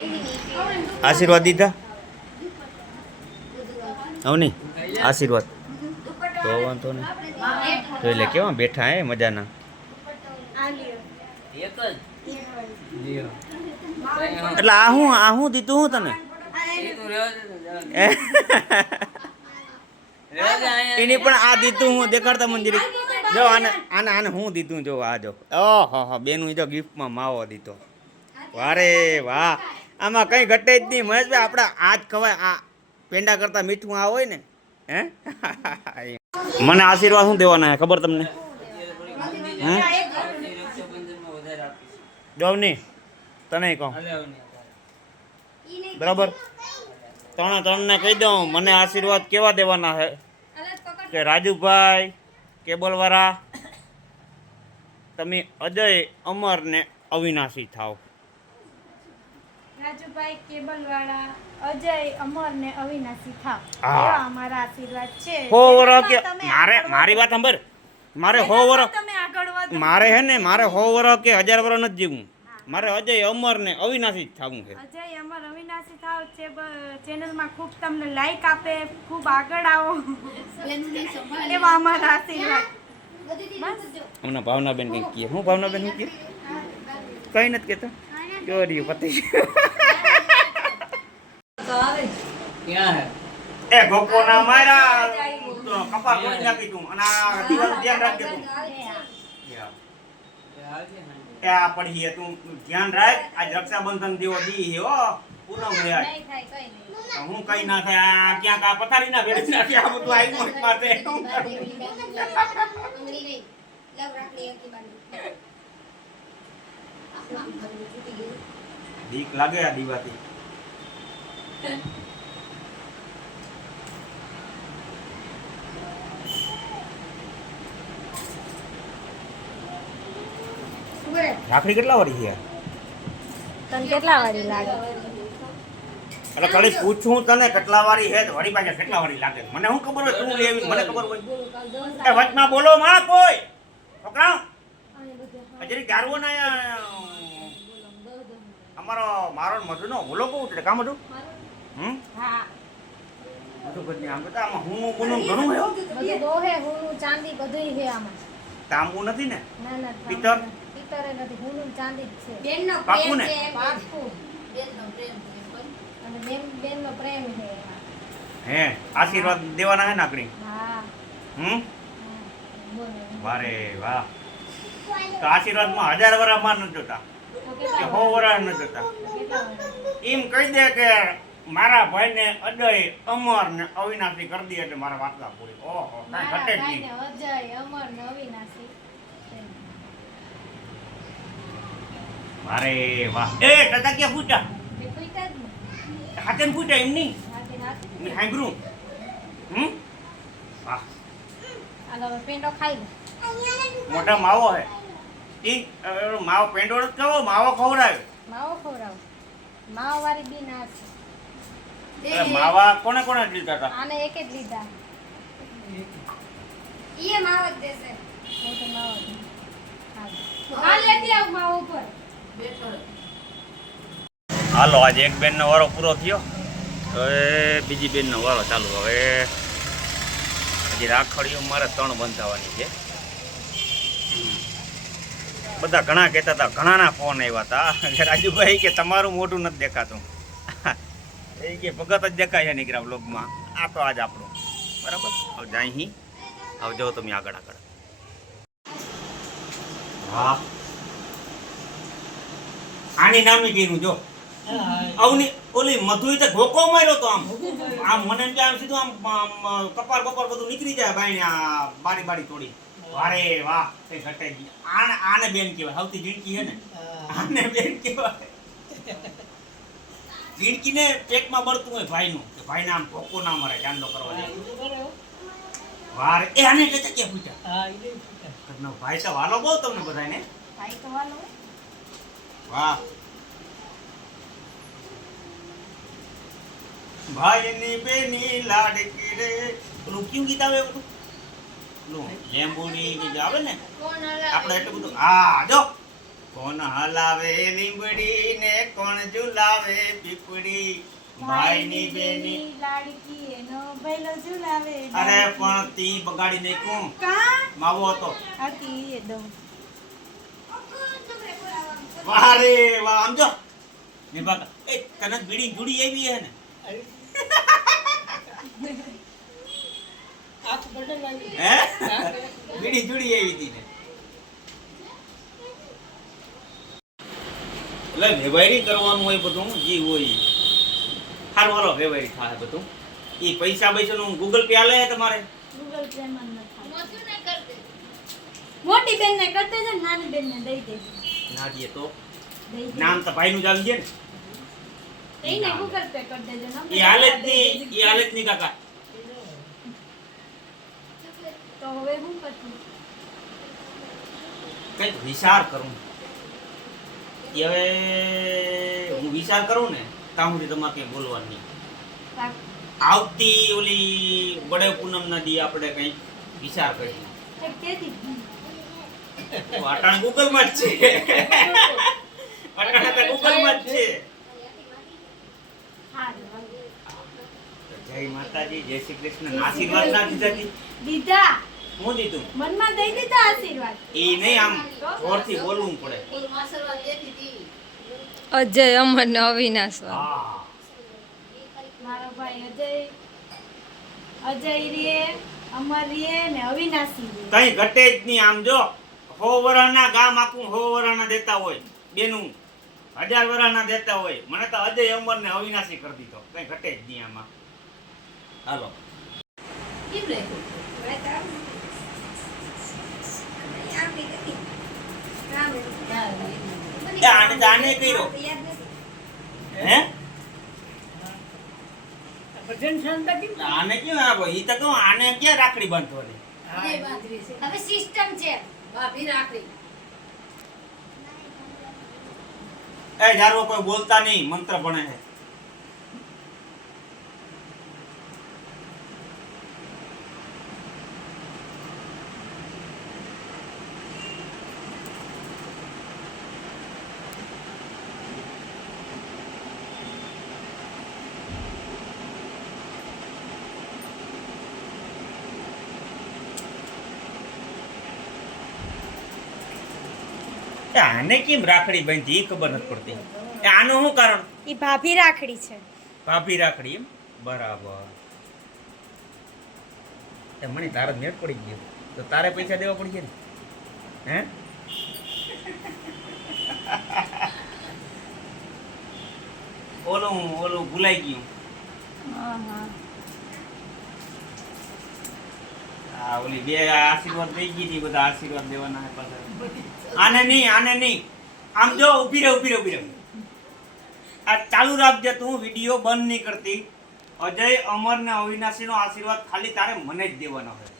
આશીર્વાદ દીધા અવની આશીર્વાદ તો વાંધો નહીં જોઈ લે કેવા બેઠા હે મજાના એટલે આ હું દીધું હું તને એની પણ આ દીધું હું દેખાડતા મંજરી જો આને હું દીધું જો આ જો ઓહો બેનું જો ગિફ્ટમાં માવો દીધો વારે વાહ આમાં કઈ ઘટે જ નહીં મહેશભાઈ આપણે આજ ખવાય આ પેંડા કરતા મીઠું આ હોય ને હે મને આશીર્વાદ શું દેવાના ખબર તમને જોવની તને કહું બરાબર ત્રણને કહી દઉં મને આશીર્વાદ કેવા દેવાના છે કે રાજુભાઈ કેબલવાળા તમે અજય અમર ને અવિનાશી થાવ રાજુભાઈ કેબલવાળા અજય અમર ને અવિનાશી થાવ એવા અમારા આશીર્વાદ છે હો વરો કે મારી વાત સાંભળ મારે હો વરો મારે હે ને મારે હો વરો કે 1000 વરો નથી જીવવું મારે અજય અમર ને અવિનાશી થવું છે અજય અમર અવિનાશી થાવ છે ચેનલમાં ખૂબ તમને લાઈક આપે ખૂબ આગળ આવો એવા અમારા આશીર્વાદ હમણાં ભાવનાબેન કંઈક કહે હું ભાવનાબેન શું કહે કંઈ નથી કહેતા ચોરી પતિ એ ગોપોના મારા કપા કોઈ નાખી તું અને આ દીવાલ ધ્યાન રાખજે તું એ આ પડી હે તું ધ્યાન રાખ આજ રક્ષાબંધન દેવો દી હે હો પૂનમ હે આજ હું કઈ ના થાય આ ક્યાંક આ પથારી ના વેડી નાખી આ બધું આઈ મોટ માથે બીક લાગે આ દીવાથી રાખડી કેટલા વાળી છે તને કેટલા વાળી લાગે એટલે ખાલી પૂછું તને કેટલા વાળી હે તો વળી પાછા કેટલા વાળી લાગે મને શું ખબર હોય તું લેવી મને ખબર હોય એ વચમાં બોલો માં કોઈ છોકરા અજરી ગારવો ના મારો મધુનો બોલો કહું એટલે કામ હતું હા બધું બધું આમ બધા આમાં હું બોલું ઘણું હે બધું દોહે હુનું ચાંદી બધું હે આમાં તાંબુ નથી ને ના પિત્તર પિત્તરે નથી હુનું ચાંદી જ છે બેનનો પાકું ને પાકું બેનનો પ્રેમ છે અને બેનનો પ્રેમ છે હે આશીર્વાદ દેવાના હે નાકડી હા બોલો વારે વાહ તો આશીર્વાદમાં 1000 વર્ષમાં ન જોતા કે 100 વર્ષ ન જોતા એમ કહી દે કે મારા ભાઈને અજય અમર ને અવિનાશી કરી દે એટલે મારા વાર્તા પૂરી ઓહો કાંઈ ઘટે જ નહીં અજય અમર ને અવિનાશી વારે વાહ એ દાદા ક્યાં પૂછા કે પૂછતા જ ને હાથે પૂછા એમ નહીં હાથે હાથે મેં સાંભળ્યું વાહ હાલો હવે પેંડો ખાઈ લે મોટા માવો હે ઈ માવો પેંડો નથી ખાવો માવો ખવડાવ્યો માવો ખવડાવો માવો વાળી બી ના છે માવા કોને કોને લીધા હતા આને એક જ લીધા ઈએ માવત દેશે હું તો માવો હા લેતી આવ માવો ઉપર બેઠો હાલો આજે એક બેનનો વારો પૂરો થયો હવે બીજી બેનનો વારો ચાલુ હવે હજી રાખડીઓ મારે 3 બંધાવવાની છે બધા ઘણા કહેતા હતા ઘણાના ફોન આવ્યા હતા કે રાજુભાઈ કે તમારું મોઢું નથી દેખાતું એ કે ભગત જ દેખાય છે નીકળ્યા બ્લોગમાં આ તો આજ આપણું બરાબર હવે જાય અહીં હવે જાઓ તમે આગળ હા આની નામી કીધું જો આવની ઓલી મધુઈ તો ધોકો માર્યો તો આમ મને આમ સીધું આમ કપાર બધું નીકળી જાય ભાઈ આ બારી તોડી વારે વાહ તે ઘટે આને બેન કહેવાય સૌથી જીણકી છે ને આને બેન કહેવાય જીણકીને પેટમાં બળતું હોય ભાઈનું કે ભાઈને આમ ધોકો ના મારે ચાંદો કરવા જાય વારે એ આને કહેતા કે પૂછા ભાઈ તો વાલો બહુ તમને બધાને ભાઈ તો વાલો વાહ ભાઈની બેની લાડકી રે પેલું ક્યું ગીત આવે બધું પેલું લેંબુડી આવે ને કોણ આપણે એટલું બધું હા જો કોણ હલાવે લીંબડી ને કોણ ઝુલાવે પીપળી ભાઈની બેની લાડકી એનો ભૈલો ઝુલાવે અરે પણ તી બગાડી નાખ્યું કા માવો હતો હતી એ દઉં વાહ રે વાહ આમ જો ને બાકા એ તને બીડી જુડી આવી હે ને હે બીડી જુડી આવી હતી ને એટલે વેવાયરી કરવાનું હોય બધું જે હોય સારું હાલો વેવાયરી થાય બધું એ પૈસા પૈસાનું ગૂગલ પે આલે તમારે ગૂગલ પે માં ન થાય મોટું નહીં કરતે. મોટી બેન ને કરતે છે ને નાની બેન ને દઈ દે ના દે તો દઈ દે નામ તો ભાઈનું જ આવી જાય ને એને ગૂગલ પે કરી દેજો નંબર એ હાલત ની કાકા તો હવે હું કરશું કઈક વિચાર કરું એ હવે હું વિચાર કરું ને ત્યાં સુધી તમારે કઈ બોલવાનું નહીં આવતી ઓલી બડે પૂનમ ના દી આપણે કઈ વિચાર કરીએ કેતી અટાણ ગૂગલ માં જ છે અટાણ ગૂગલ માં જ છે જય માતાજી જય શ્રી કૃષ્ણ આશીર્વાદ ના દીધા દીધા હું દીધું મનમાં દઈ દીધા આશીર્વાદ એ નહીં આમ જોરથી બોલવું પડે કોઈ માસરવા દેતી હતી. અજય અમર ને અવિનાશ વાળા. હા મારો ભાઈ અજય રે અમર રે ને અવિનાશી રે કઈ ઘટે જ નહીં આમ જો 100 વર્ષના ગામ આખું 100 વર્ષના દેતા હોય બેનું 1000 વર્ષના દેતા હોય મને તો અજય અમર ને અવિનાશી કરી દીધો કઈ ઘટે જ નહીં આમાં હાલો કેમ રાખ્યું? એ આને તો આને કર્યો હે આને ક્યાં આપો ઈ તો કહું આને ક્યાં રાખડી બાંધવાની બે બાંધવી છે. હવે સિસ્ટમ છે ભાભી રાખડી. એ જારવો કોઈ બોલતા નહીં મંત્ર ભણે છે એ આને કેમ રાખડી બાંધી ઈ ખબર નથી પડતી એ આનું શું કારણ ઈ ભાભી રાખડી છે ભાભી રાખડી એમ બરાબર એ મને તારા મેળ પડી ગયો તો તારે પૈસા દેવા પડશે ને હે ઓલું ભૂલાઈ ગયું આ ઓલી બે આશીર્વાદ થઈ ગઈ હતી બધા આશીર્વાદ દેવાના હે પાછા આને નહીં આમ જો ઊભી રહે આ ચાલુ રાખજે તું વિડિયો બંધ નહીં કરતી અજય અમર ને અવિનાશી નો આશીર્વાદ ખાલી તારે મને જ દેવાનો હોય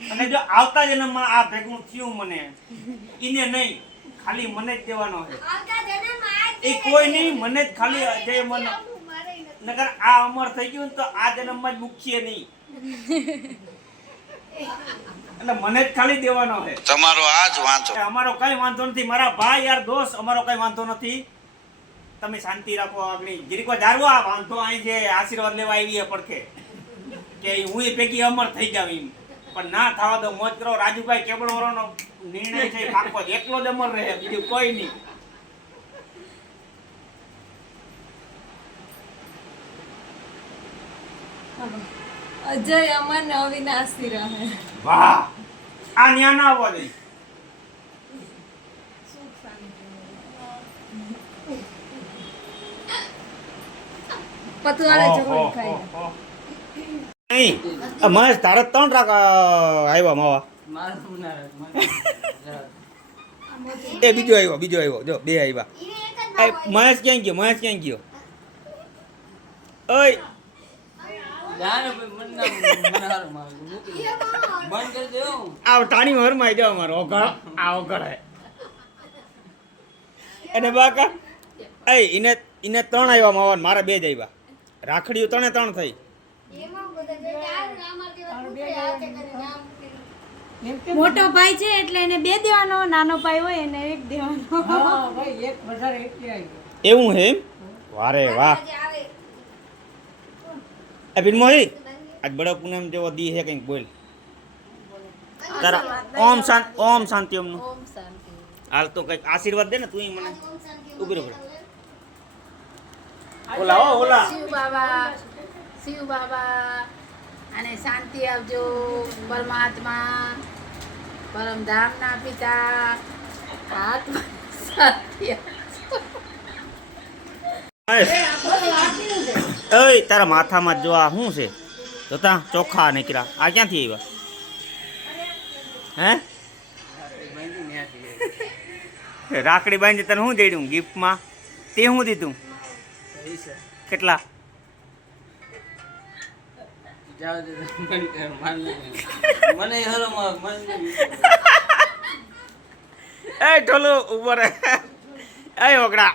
અને જો આવતા જન્મમાં આ ભેગું થયું મને ઈને નહીં ખાલી મને જ દેવાનો હોય આવતા જન્મમાં આ એ કોઈ નહીં મને જ ખાલી અજય અમર નગર આ અમર થઈ ગયું ને તો આ જન્મમાં જ મુકીએ નહીં એટલે મને જ ખાલી દેવાનો છે તમારો આ જ વાંચો અમારો કઈ વાંધો નથી મારા ભાઈ યાર દોસ્ત અમારો કઈ વાંધો નથી તમે શાંતિ રાખો આગળ જીરીકો જારવો આ વાંધો અહીં જે આશીર્વાદ લેવા આવી પડખે કે હું એ પૈકી અમર થઈ જાવ એમ પણ ના થવા દો મોજ કરો રાજુભાઈ કેબળવાળાનો નિર્ણય છે પાકો એકલો જ અમર રહે બીજું કોઈ નહીં અજય અમર ને અવિનાશી રહે. વાહ આ ન્યા ના આવવા દે પતુવાળા ચોકડી ખાઈ. નહીં આ મહેશ તારે 3 રાખ આવ્યા માવા એ બીજો આવ્યો જો બે આવ્યા એ મહેશ ક્યાં ગયો ઓય આ ટાણી હરમાઈ જાવ અમારો ઓગળ આ ઓગળ હે અને બાકા એ ઇને 3 આવ્યા માવા મારા 2 જ આવ્યા રાખડીઓ 3 થઈ એમાં બધા જે ચાર નામ આલ દેવા પૂછે આ તે કરે નામ મોટો ભાઈ છે એટલે એને 2 દેવાનો, નાનો ભાઈ હોય એને 1 દેવાનો. એવું હે એમ? વારે વાહ. એ બિનમોહી આજ બડા પૂનમ જેવો દી હે કંઈક બોલ તારા. ઓમ શાંતિ ઓમનું ઓમ શાંતિ. હાલ તો કંઈક આશીર્વાદ દે ને તું મને. ઉભી રહે ઓલા શિવ બાબા અને શાંતિ આપજો. પરમાત્મા પરમધામના પિતા આત્મા શાંતિ ઓય તારા માથામાં જો આ શું છે જોતા ચોખા નીકળ્યા આ ક્યાંથી આવ્યા હે રાખડી બાંધી તને શું દેડ્યું ગિફ્ટમાં તે શું દીધું કેટલા એ ઢોલું ઉપર એ ઓગડા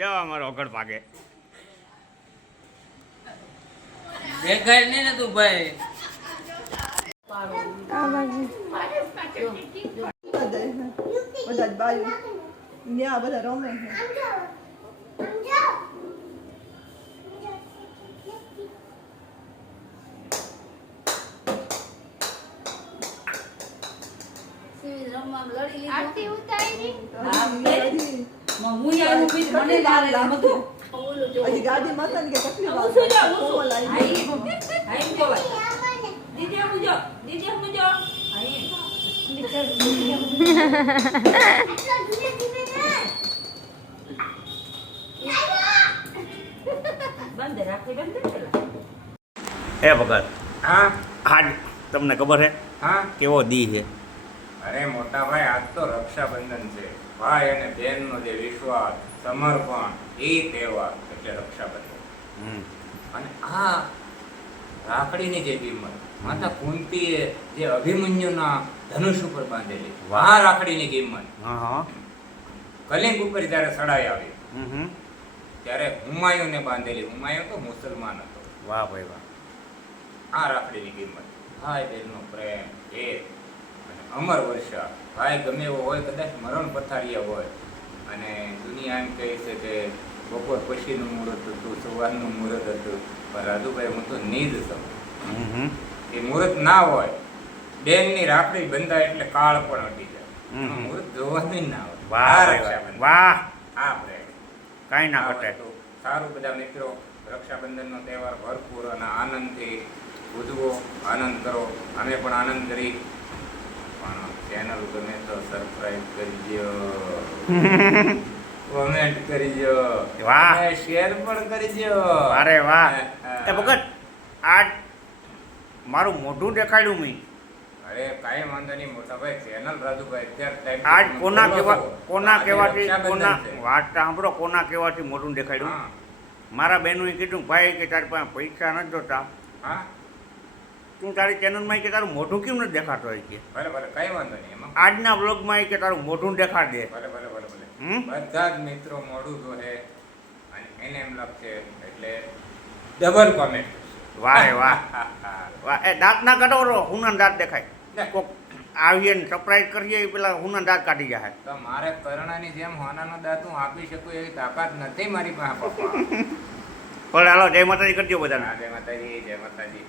જો અમારો ઓગળ પાકે દેખાય નહીં ને તું ભાઈ બધા જ બાયું ત્યાં બધા રમે છે. આરતી ઉતારી હજી ગાડી માતા કે તકલીફ આવે. કોમલ આવી. એ ભગત હા આજ તમને ખબર છે હા કેવો દી છે અરે મોટા ભાઈ આજ તો રક્ષાબંધન છે. ભાઈ અને બહેનનો જે વિશ્વાસ સમર્પણ એ તહેવાર એટલે રક્ષાબંધન. અને આ રાખડીની જે કિંમત માતા કુંતીએ જે અભિમન્યુના ધનુષ ઉપર બાંધેલી આ રાખડીની કિંમત હા હા કલિંગ ઉપર જ્યારે સડાઈ આવી હમ ત્યારે હુમાયુને બાંધેલી. હુમાયુ તો મુસલમાન હતો. વાહ ભાઈ વાહ આ રાખડીની કિંમત ભાઈ બહેનનો પ્રેમ ભેદ અને અમર વર્ષા. ભાઈ ગમે એવો હોય કદાચ મરણ પથારીયા હોય અને દુનિયા એમ કહે છે કે બપોર પછીનું મુહૂર્ત હતું સવારનું મુહૂર્ત હતું પણ રાજુભાઈ હું તો નીંદ છું. એ મુહૂર્ત ના હોય બેનની રાખડી બંધાય એટલે કાળ પણ હટી જાય. મુહૂર્ત જોવાનું ના હોય. વાહ આ ભાઈ રક્ષાબંધન. વાહ આ પ્રેમ કાંઈ ના આ ઘટે વસ્તુ. સારું બધા મિત્રો રક્ષાબંધનનો તહેવાર ભરપૂર અને આનંદથી ઉજવો, આનંદ કરો. અમે પણ આનંદ કરી. પણ ચેનલ ગમે તો સબસ્ક્રાઇબ કરજો, કોમેન્ટ કરજો, વાહ. અને શેર પણ કરજો. અરે વાહ હા. એ ભગત આજ મારું મોઢું દેખાડ્યું મેં અરે કાંઈ વાંધો નહીં મોટા ભાઈ. ચેનલ રાજુભાઈ અત્યારે આજ કોના કેવા કોના આજે કેવાથી રક્ષાબંધન કોના છે. વાત સાંભળો કોના કેવાથી મોઢું દેખાડ્યું હા મારા બહેનોએ કીધું ભાઈ કે તારી પાસે પૈસા નથી જોતા હા તું તારી ચેનલમાં કે તારું મોઢું કેમ નથી દેખાતો હોય કે ભલે ભલે કાંઈ વાંધો નહીં એમાં. આજના બ્લોગમાં કે તારું મોઢું દેખાડ દે ભલે ભલે ભલે ભલે હમ? બધા જ મિત્રો મોડું જોહે અને એને એમ લાગશે એટલે ડબલ કોમેન્ટ. વાહ વાહ વાહ એ દાંત ના કાઢો હુના દાંત દેખાય કોક આવીએ ને સરપ્રાઈઝ કરીએ એ પેલા હુના દાંત કાઢી જાય તો મારે કરણાની જેમ હોનાનો દાંત હું આપી શકું એવી તાકાત નથી મારી પાસે પપ્પા. પણ હાલો જય માતાજી કરજો બધાને જય માતાજી જય માતાજી.